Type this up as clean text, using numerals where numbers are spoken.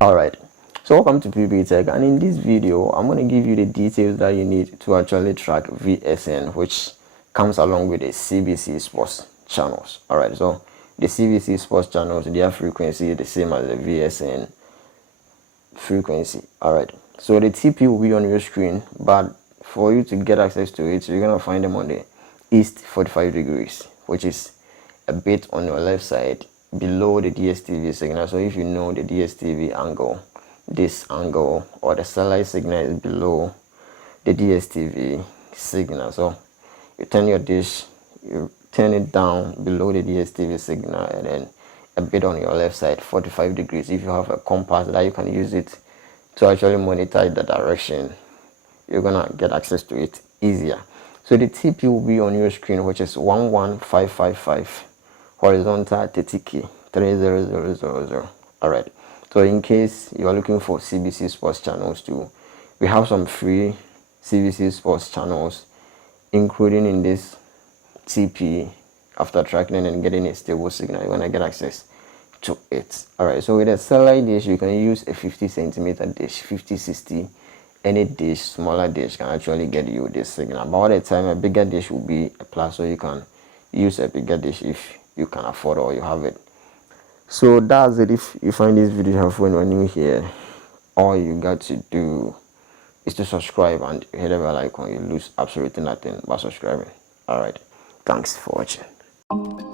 Alright, so welcome to Pbteck, and in this video I'm going to give you the details that you need to actually track VSN, which comes along with the CBC Sports channels. Alright, so the CBC Sports channels, their frequency is the same as the VSN frequency. Alright, so the TP will be on your screen, but for you to get access to it, you're going to find them on the east 45 degrees, which is a bit on your left side below the DSTV signal. So if you know the DSTV angle, this angle or the satellite signal is below the DSTV signal. So you turn your dish, you turn it down below the DSTV signal, and then a bit on your left side 45 degrees. If you have a compass that you can use it to actually monitor the direction, you're gonna get access to it easier. So the TP will be on your screen, which is 11555 horizontal 30K 30000. Alright, so in case you are looking for CBC Sports channels too, we have some free CBC Sports channels, including in this TP. After tracking and getting a stable signal, you're gonna get access to it. Alright, so with a satellite dish, you can use a 50 centimeter dish, 50, 60, any dish, smaller dish can actually get you this signal. But all the time, a bigger dish will be a plus, so you can use a bigger dish if you can afford or you have it. So that's it. If you find this video helpful and you're new here, all you got to do is to subscribe and hit the bell icon. You lose absolutely nothing by subscribing. Alright, thanks for watching.